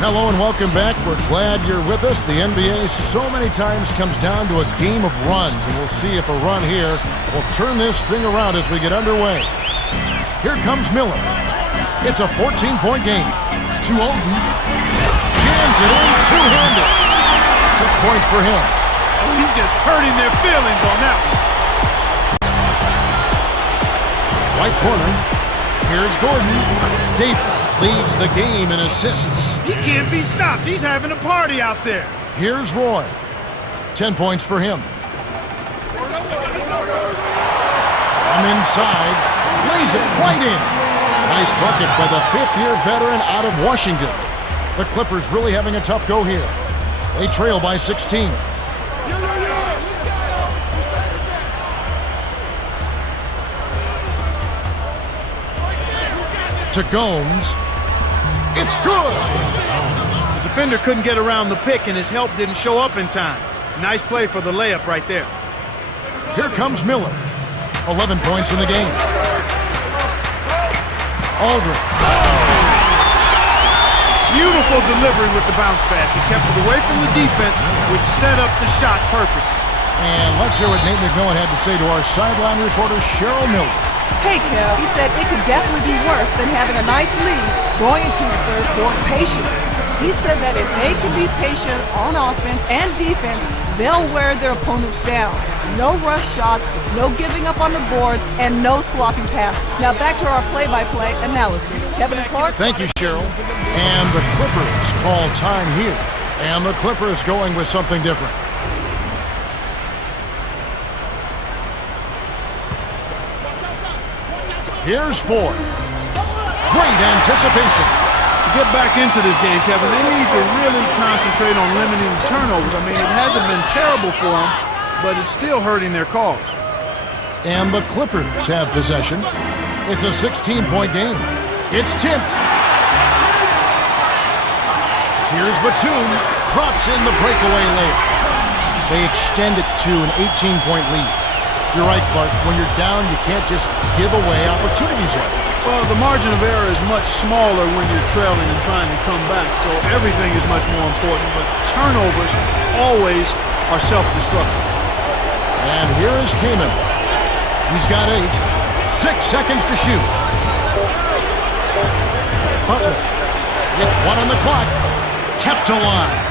Hello and welcome back. We're glad you're with us. The NBA so many times comes down to a game of runs, and we'll see if a run here will turn this thing around as we get underway. Here comes Miller. It's a 14-point game. To Olden. Jams it in, two-handed. 6 points for him. Oh, he's just hurting their feelings on that one. Right corner. Here's Gordon. Davis leads the game in assists. He can't be stopped. He's having a party out there. Here's Roy. 10 points for him. From inside. Lays it right in. Nice bucket by the fifth-year veteran out of Washington. The Clippers really having a tough go here. They trail by 16. To Gomes. It's good! The defender couldn't get around the pick, and his help didn't show up in time. Nice play for the layup right there. Here comes Miller. 11 points in the game. Aldridge. Beautiful delivery with the bounce pass. He kept it away from the defense, which set up the shot perfectly. And let's hear what Nate McMillan had to say to our sideline reporter, Cheryl Miller. Hey, Kev, he said it could definitely be worse than having a nice lead going into the third quarter. Patience. He said that if they can be patient on offense and defense, they'll wear their opponents down. No rush shots, no giving up on the boards, and no sloppy passes. Now back to our play-by-play analysis. Kevin and Clark. Thank you, Cheryl. And the Clippers call time here. And the Clippers going with something different. Here's Ford. Great anticipation. To get back into this game, Kevin, they need to really concentrate on limiting the turnovers. I mean, it hasn't been terrible for them, but it's still hurting their cause. And the Clippers have possession. It's a 16-point game. It's tipped. Here's Batum. Drops in the breakaway layup. They extend it to an 18-point lead. You're right, Clark. When you're down, you can't just give away opportunities like that. Well, the margin of error is much smaller when you're trailing and trying to come back, so everything is much more important, but turnovers always are self-destructive. And here is Kaman. He's got 8. 6 seconds to shoot. Butler, with 1 on the clock, kept alive.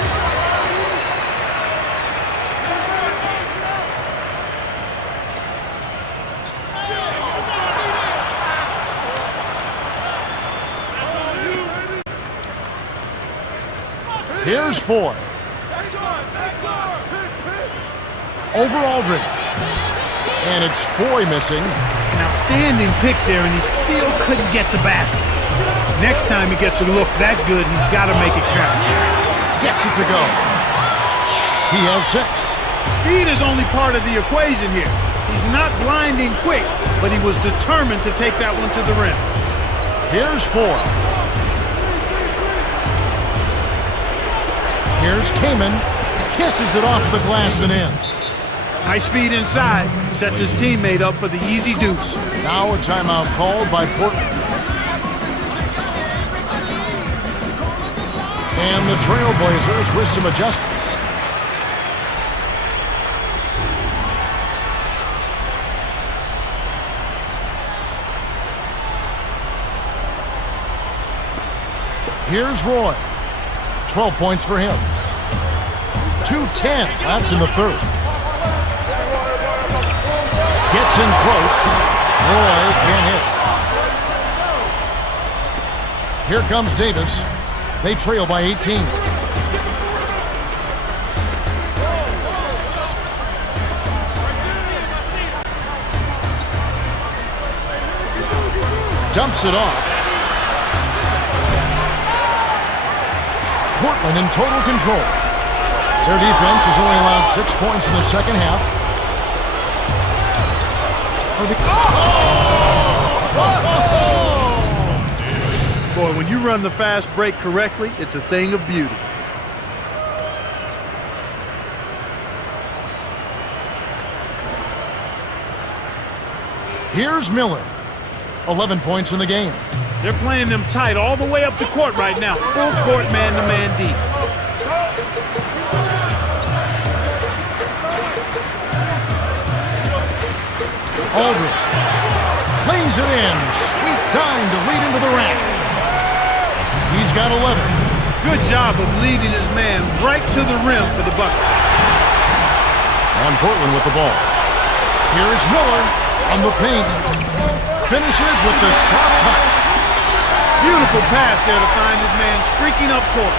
Here's Ford. Over Aldridge. And it's Foy missing. An outstanding pick there, and he still couldn't get the basket. Next time he gets a look that good, he's got to make it count. Gets it to go. He has 6. Speed is only part of the equation here. He's not blinding quick, but he was determined to take that one to the rim. Here's Ford. Here's Kaman. Kisses it off the glass and in. High speed inside. Sets his teammate up for the easy deuce. Now a timeout called by Portland. And the Trailblazers with some adjustments. Here's Roy. 12 points for him. 2:10 left in the third. Gets in close. Roy can't hit. Here comes Davis. They trail by 18. Dumps it off. Portland in total control. Their defense has only allowed 6 points in the second half. Boy, when you run the fast break correctly, it's a thing of beauty. Here's Miller. 11 points in the game. They're playing them tight all the way up the court right now. Full court man-to-man deep. Aldridge lays it in. Sweet time to lead into the rack. He's got 11. Good job of leading his man right to the rim for the bucket. And Portland with the ball. Here's Miller on the paint. Finishes with the soft touch. Beautiful pass there to find his man streaking up court.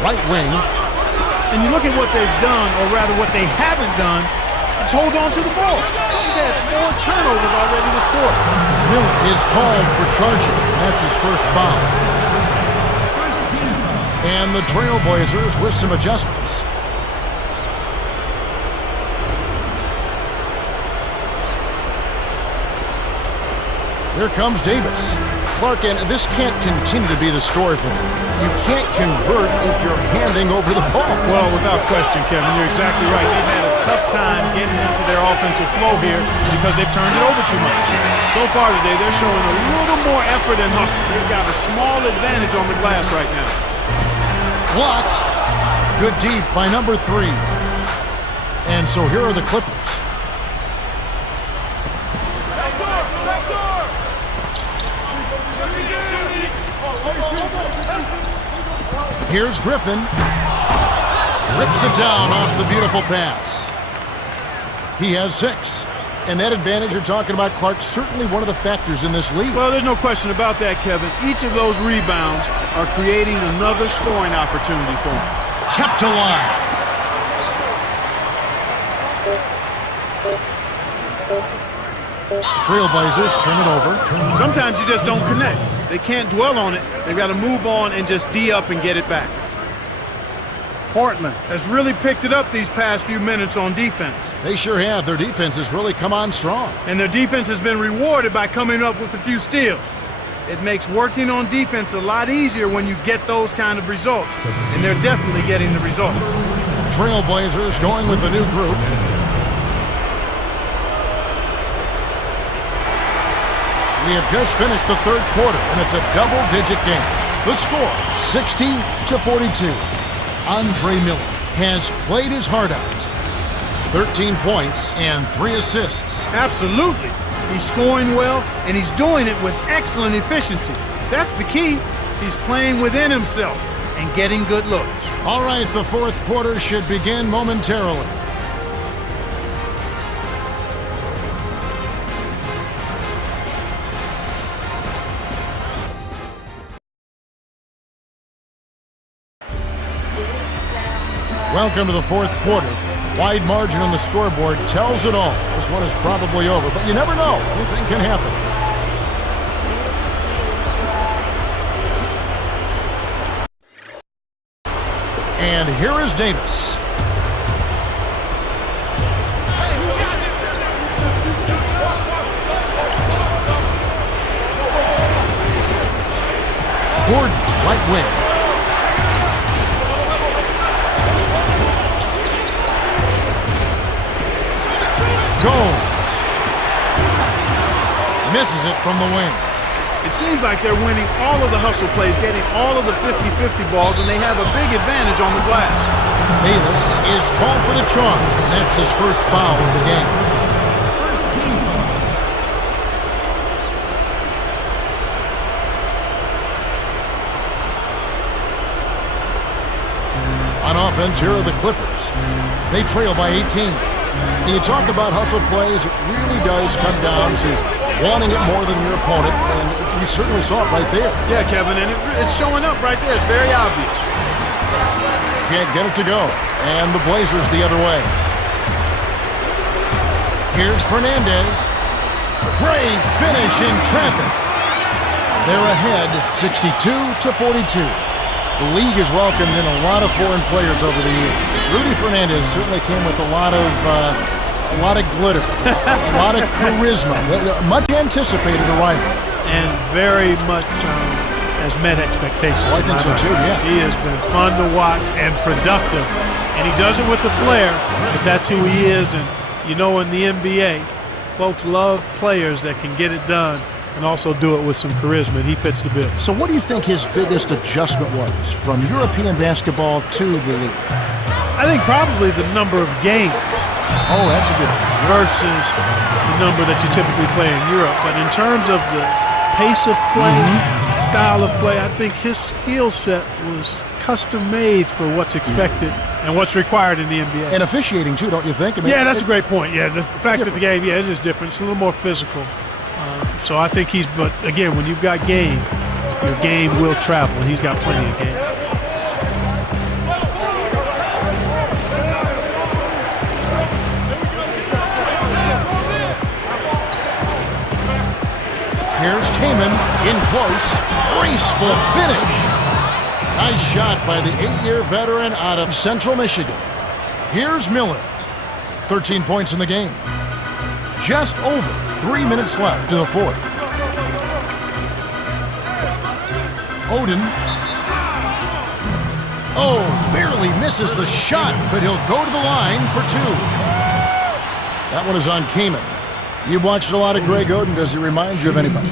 Right wing. And you look at what they've done, or rather what they haven't done, it's hold on to the ball. They've had 4 turnovers already this quarter. Miller is called for charging. That's his first foul. And the Trailblazers with some adjustments. Here comes Davis. Clark, and this can't continue to be the story for them. You can't convert if you're handing over the ball. Well, without question, Kevin, you're exactly right. They've had a tough time getting into their offensive flow here because they've turned it over too much. So far today, they're showing a little more effort and hustle. They've got a small advantage on the glass right now. Blocked. Good deep by number 3. And so here are the Clippers. Here's Griffin. Rips it down off the beautiful pass. He has 6. And that advantage you're talking about, Clark, certainly one of the factors in this league. Well, there's no question about that, Kevin. Each of those rebounds are creating another scoring opportunity for him. Kept alive. Trailblazers turn it over. Sometimes you just don't connect. They can't dwell on it. They've got to move on and just D up and get it back. Portland has really picked it up these past few minutes on defense. They sure have. Their defense has really come on strong. And their defense has been rewarded by coming up with a few steals. It makes working on defense a lot easier when you get those kind of results. And they're definitely getting the results. Trailblazers going with the new group. We have just finished the third quarter, and it's a double-digit game. The score, 60-42. Andre Miller has played his heart out. 13 points and 3 assists. Absolutely. He's scoring well, and he's doing it with excellent efficiency. That's the key. He's playing within himself and getting good looks. All right, the fourth quarter should begin momentarily. Welcome to the fourth quarter. Wide margin on the scoreboard tells it all. This one is probably over, but you never know. Anything can happen. And here is Davis. Gordon, right wing. Goes. Misses it from the wing. It seems like they're winning all of the hustle plays, getting all of the 50-50 balls, and they have a big advantage on the glass. Bayless is called for the charge. That's his first foul of the game. On offense, here are the Clippers. They trail by 18. You talk about hustle plays, it really does come down to wanting it more than your opponent, and you certainly saw it right there. Yeah, Kevin, and it's showing up right there. It's very obvious. Can't get it to go, and the Blazers the other way. Here's Fernandez. Great finish in traffic. They're ahead, 62-42. The league has welcomed in a lot of foreign players over the years. Rudy Fernandez certainly came with a lot of glitter, a lot of charisma, much anticipated arrival. And very much has met expectations. Oh, I think so too, yeah. He has been fun to watch and productive. And he does it with the flair, but that's who he is. And you know, in the NBA, folks love players that can get it done and also do it with some charisma. And he fits the bill. So what do you think his biggest adjustment was from European basketball to the league? I think probably the number of games. Oh, that's a good one. Versus the number that you typically play in Europe. But in terms of the pace of play, style of play, I think his skill set was custom made for what's expected and what's required in the NBA. And officiating too, don't you think? I mean, yeah, that's a great point. Yeah, the fact that the game, yeah, it is different. It's a little more physical. So I think but again, when you've got game, your game will travel, and he's got plenty of game. Here's Kaman in close. Graceful finish. Nice shot by the 8-year veteran out of Central Michigan. Here's Miller. 13 points in the game. Just over 3 minutes left to the fourth. Oden. Oh, barely misses the shot, but he'll go to the line for two. That one is on Kaman. You've watched a lot of Greg Oden. Does he remind you of anybody?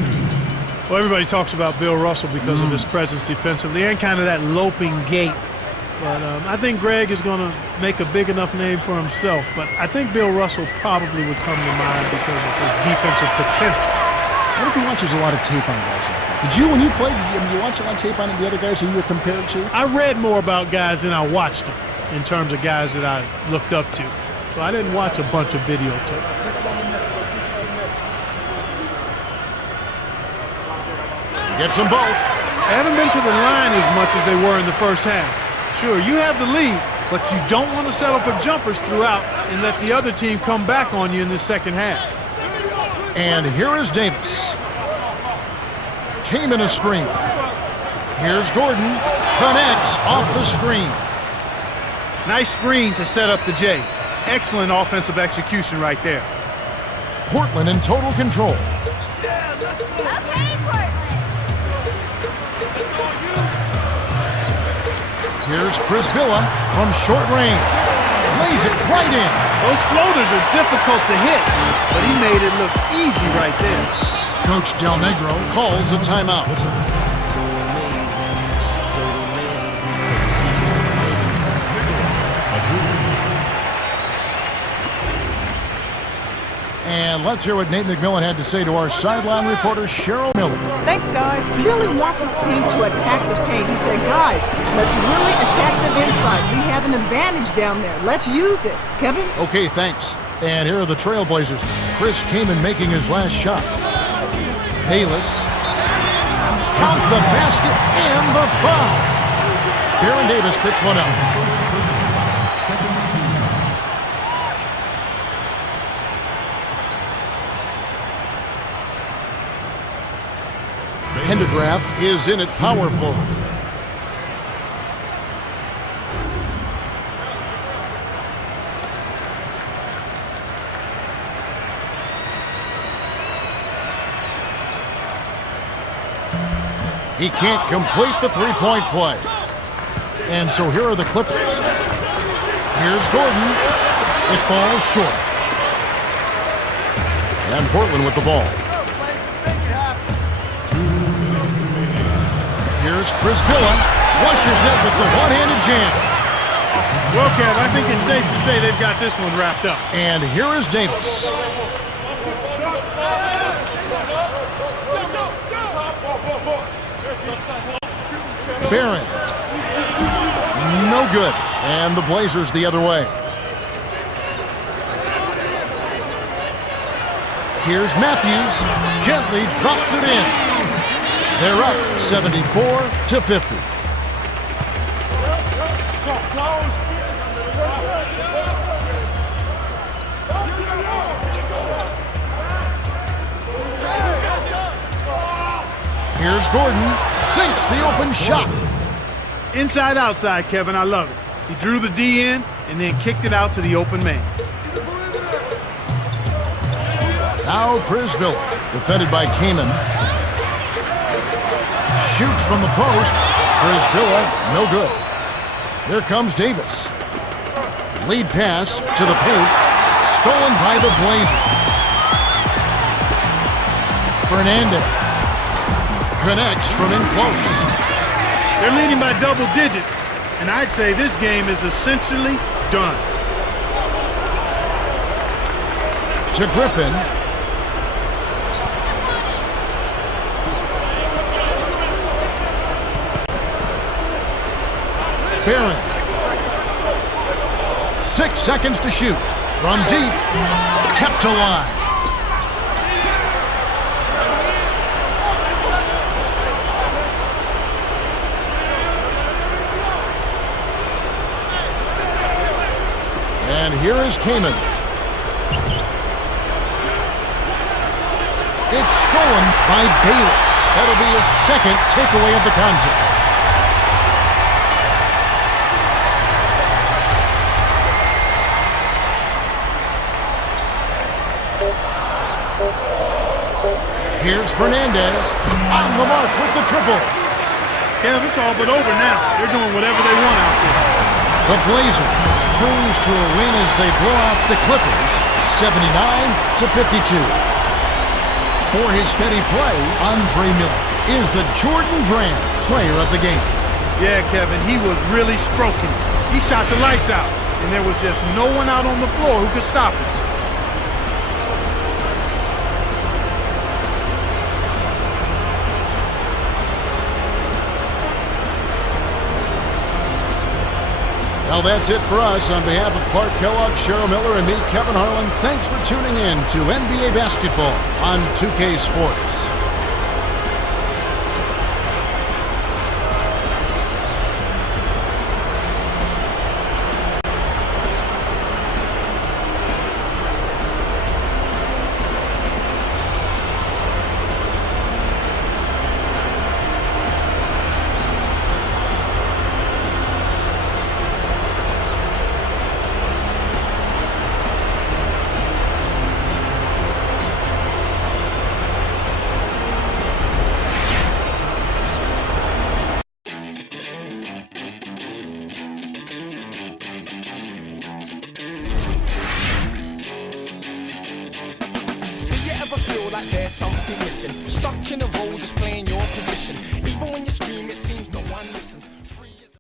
Well, everybody talks about Bill Russell because of his presence defensively and kind of that loping gait. But I think Greg is going to make a big enough name for himself. But I think Bill Russell probably would come to mind because of his defensive potential. What if he watches a lot of tape on guys like that? Did you, when you played, did you watch a lot of tape on the other guys who you were compared to? I read more about guys than I watched them in terms of guys that I looked up to. So I didn't watch a bunch of videotape. Gets them both. They haven't been to the line as much as they were in the first half. Sure, you have the lead, but you don't want to settle for jumpers throughout and let the other team come back on you in the second half. And here is Davis. Came in a screen. Here's Gordon. Connects off the screen. Nice screen to set up the J. Excellent offensive execution right there. Portland in total control. Here's Chris Villa from short range. Lays it right in. Those floaters are difficult to hit, but he made it look easy right there. Coach Del Negro calls a timeout. And let's hear what Nate McMillan had to say to our sideline reporter, Cheryl Miller. Thanks, guys. He really wants his team to attack the paint. He said, guys, let's really attack them inside. We have an advantage down there. Let's use it. Kevin? Okay, thanks. And here are the Trailblazers. Chris Kaman making his last shot. Bayless. Count the basket and the foul. Baron Davis picks one up. Pendergraft is in at power forward. He can't complete the three-point play. And so here are the Clippers. Here's Gordon. It falls short. And Portland with the ball. Here's Chris Villa. Flushes it with the one-handed jam. Well, Kev, I think it's safe to say they've got this one wrapped up. And here is Davis. Barron. No good. And the Blazers the other way. Here's Matthews. Gently drops it in. They're up 74-50. Here's Gordon. Sinks the open shot. Inside, outside, Kevin. I love it. He drew the D in and then kicked it out to the open man. Now Chris Villa, defended by Kaman. shoots from the post. Brisbilla, no good. Here comes Davis. Lead pass to the paint. Stolen by the Blazers. Fernandez connects from in close. They're leading by double digits, and I'd say this game is essentially done. To Griffin. Barron. 6 seconds to shoot. From deep. Kept alive. And here is Kaman. It's stolen by Bayless. That'll be his second takeaway of the contest. Here's Fernandez on the mark with the triple. Kev, it's all but over now. They're doing whatever they want out there. The Blazers cruise to a win as they blow out the Clippers 79-52. For his steady play, Andre Miller is the Jordan Brand player of the game. Yeah, Kevin, he was really stroking. He shot the lights out, and there was just no one out on the floor who could stop him. Well, that's it for us. On behalf of Clark Kellogg, Cheryl Miller, and me, Kevin Harlan, thanks for tuning in to NBA Basketball on 2K Sports. Like there's something missing, stuck in a